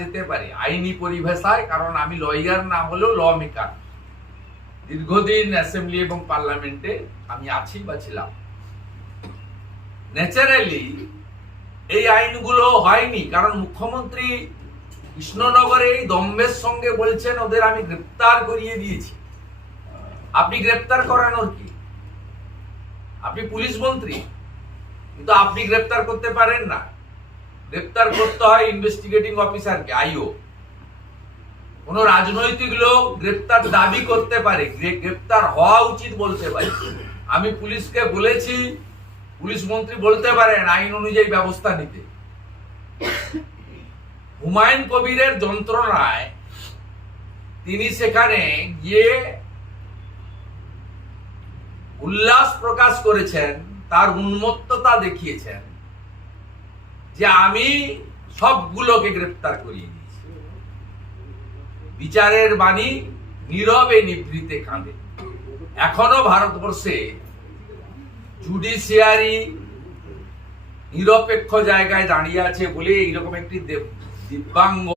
যেতে পারে আইনি পরিভাষায়, কারণ আমি লয়ার না হলেও ল মেকার। দীর্ঘদিন অ্যাসেম্বলি এবং পার্লামেন্টে আমি আছি বা ছিলাম। ন্যাচারালি এই আইনগুলো হয়নি, কারণ মুখ্যমন্ত্রী কৃষ্ণনগরে এই দম্ভের সঙ্গে বলছেন ওদের আমি গ্রেপ্তার করিয়ে দিয়েছি। আপনি গ্রেপ্তার করানোর কি? আপনি পুলিশ মন্ত্রী, কিন্তু আপনি গ্রেপ্তার করতে পারেন না। গ্রেপ্তার করতে হয় ইনভেস্টিগেটিং অফিসারকে, আইও। কোন রাজনৈতিক লোক গ্রেপ্তার দাবি করতে পারে, গ্রেপ্তার হওয়া উচিত বলতে পারে। আমি পুলিশকে বলেছি, পুলিশ মন্ত্রী বলতে পারেন আইন অনুযায়ী ব্যবস্থা নিতে। হুমায়ুন কবিরের যন্ত্রণায় তিনি সেখানে গিয়ে উল্লাস প্রকাশ করেছেন, তার উন্মত্ততা দেখিয়েছেন যে আমি সবগুলোকে গ্রেপ্তার করিয়ে দিয়েছি। বিচারের বাণী নীরবে নিভৃতে কাঁদে। এখনো ভারতবর্ষে জুডিশিয়ারি নিরপেক্ষ জায়গায় দাঁড়িয়ে আছে বলে এইরকম একটি দিব্যাঙ্গ